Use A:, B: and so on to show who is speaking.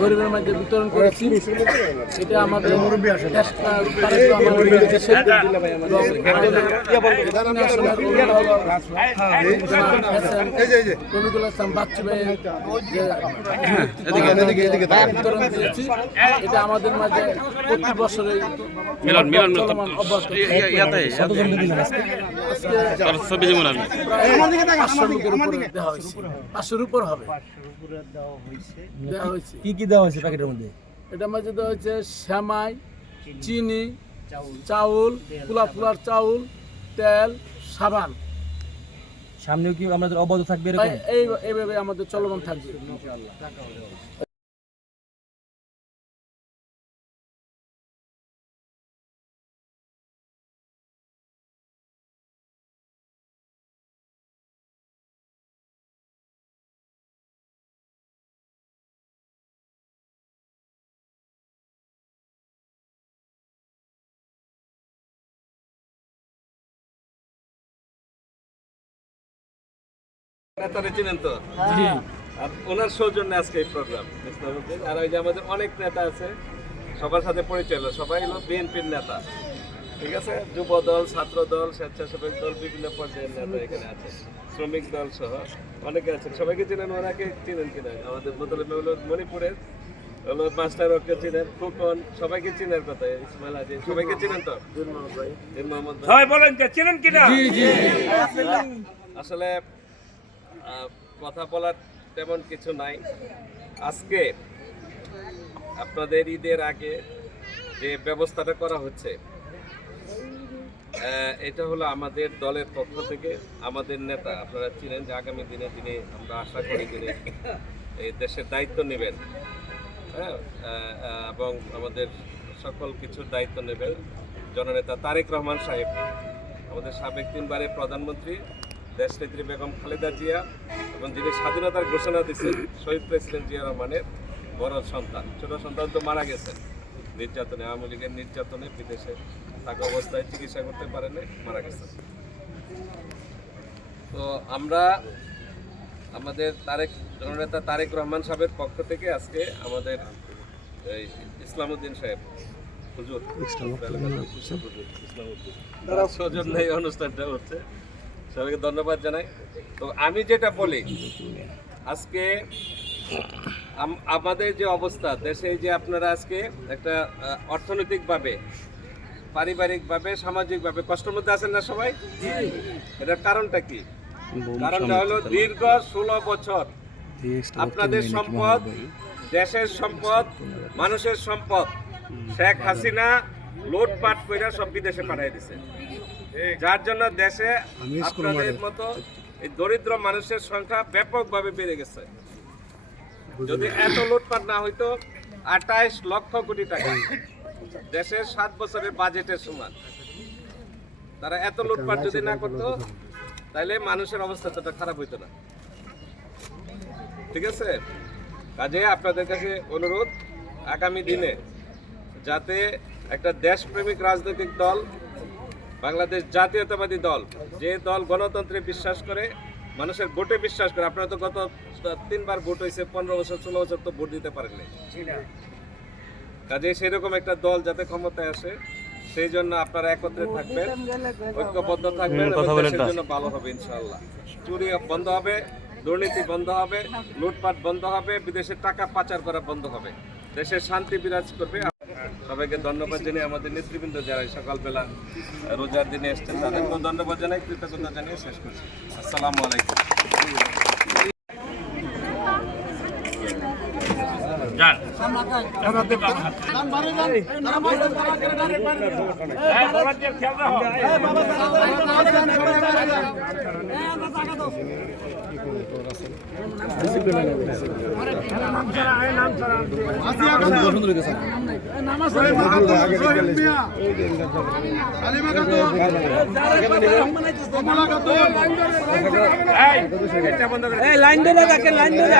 A: গরিবের মাঝে বিতরণ করেছি। এটা আমাদের রবিকুল ইসলাম বাচ্চু বিতরণ করেছি। এটা আমাদের মাঝে প্রতি বছরে
B: মিলন মিলন
A: পাঁচশোর উপর হবে। দেওয়া হয়েছে।
C: কি কি দেওয়া হয়েছে প্যাকেটের মধ্যে?
A: এটার মধ্যে দেওয়া হয়েছে শ্যামাই চিনি চাউল পোলা পোলার চাউল তেল সাবান।
C: সামনেও কি আমাদের অবাধ থাকবে এরকম?
A: এইভাবে আমাদের চলমান থাকবে।
D: নেতারে চিনেন তো? ওনার সৌজন্যে আজকে এই প্রোগ্রাম আর ওই যে আমাদের অনেক নেতা আছে সবার সাথে পরিচয় হলো। সবাই হলো বিএনপির নেতা। ঠিক আছে? যুব দল ছাত্র দল স্বেচ্ছাসেবক দল বিভিন্ন পর্যায়ের নেতা এখানে আছে। শ্রমিক দল সহ অনেকে আছেন। সবাইকে চিনেন? ওনাকে চিনেন কিনা? আমাদের বদলে হলো মণিপুরের হলো মাস্টার ওকে চিনেন? ফুকন সবাইকে চিনার কথা। ইসমাইল আজিজ সবাইকে চিনেন তো? দিন মোহাম্মদ ভাই।
B: বলেন চিনেন কিনা?
D: আসলে কথা বলার তেমন কিছু নাই। আজকে আপনাদের ঈদের আগে যে ব্যবস্থাটা করা হচ্ছে এটা হলো আমাদের দলের পক্ষ থেকে, আমাদের নেতা, আপনারা চিনেন যে আগামী দিনে তিনি, আমরা আশা করি তিনি এই দেশের দায়িত্ব নেবেন। হ্যাঁ এবং আমাদের সকল কিছুর দায়িত্ব নেবেন। জননেতা তারেক রহমান সাহেব, আমাদের সাবেক তিনবারের প্রধানমন্ত্রী দেশনেত্রী বেগম খালেদা জিয়া এবং যিনি স্বাধীনতার ঘোষণা দিচ্ছেন শহীদ প্রেসিডেন্ট জিয়া রহমানের বড় সন্তান। ছোট সন্তান তো মারা গেছেন নির্যাতনে আওয়ামী লীগের নির্যাতনে বিদেশে থাকা অবস্থায় চিকিৎসা করতে পারেনি মারা গেছেন তো আমরা আমাদের তারেক জননেতা তারেক রহমান সাহেবের পক্ষ থেকে আজকে আমাদের এই ইসলামউদ্দিন সাহেব হুজুর। সৌজন্যে এই অনুষ্ঠানটা হচ্ছে সবাইকে ধন্যবাদ জানাই। তো আমি যেটা বলি আজকে আম- আমাদের যে অবস্থা দেশে যে আপনারা আজকে একটা অর্থনৈতিকভাবে পারিবারিকভাবে সামাজিকভাবে কষ্টের মধ্যে আছেন না সবাই? এটার কারণটা কি? কারণটা হলো দীর্ঘ ষোলো বছর আপনাদের সম্পদ দেশের সম্পদ মানুষের সম্পদ। শেখ হাসিনা লুটপাট করে সব বিদেশে পাঠিয়ে দিছে। যার জন্য দেশে আপনাদের মতো এই দরিদ্র মানুষের সংখ্যা ব্যাপকভাবে বেড়ে গেছে। যদি এত লুটপাট না হইতো আঠাইশ লক্ষ কোটি টাকা দেশের সাত বছরের বাজেটের সমান। তারা এত লুটপাট যদি না করতো তাহলে মানুষের অবস্থা তো খারাপ হইতো না। ঠিক আছে? কাজে আপনাদের কাছে অনুরোধ আগামী দিনে যাতে একটা দেশপ্রেমিক রাজনৈতিক দল বাংলাদেশ জাতীয়তাবাদী দল। যে দল গণতন্ত্রে বিশ্বাস করে মানুষের ভোটে বিশ্বাস করে আপনারা তো গত তিনবার ভোট হয়েছে পনেরো বছর ষোলো বছর তো ভোট দিতে পারেননি। কাজে সেরকম একটা দল যাতে ক্ষমতায় আসে সেই জন্য আপনারা একত্রে থাকবেন ঐক্যবদ্ধ থাকবেন দেশের জন্য ভালো হবে ইনশাআল্লাহ। চুরি বন্ধ হবে দুর্নীতি বন্ধ হবে লুটপাট বন্ধ হবে বিদেশের টাকা পাচার করা বন্ধ হবে। দেশের শান্তি বিরাজ করবে। সবাইকে ধন্যবাদ জানিয়ে আমাদের নেতৃবৃন্দ যারা সকালবেলা রোজার দিনে এসছেন, তাদেরকেও ধন্যবাদ জানাই, কৃতজ্ঞতা জানিয়ে শেষ করছি। আসসালামু আলাইকুম
B: যান
C: লাইন ধরে লাইন ধরে।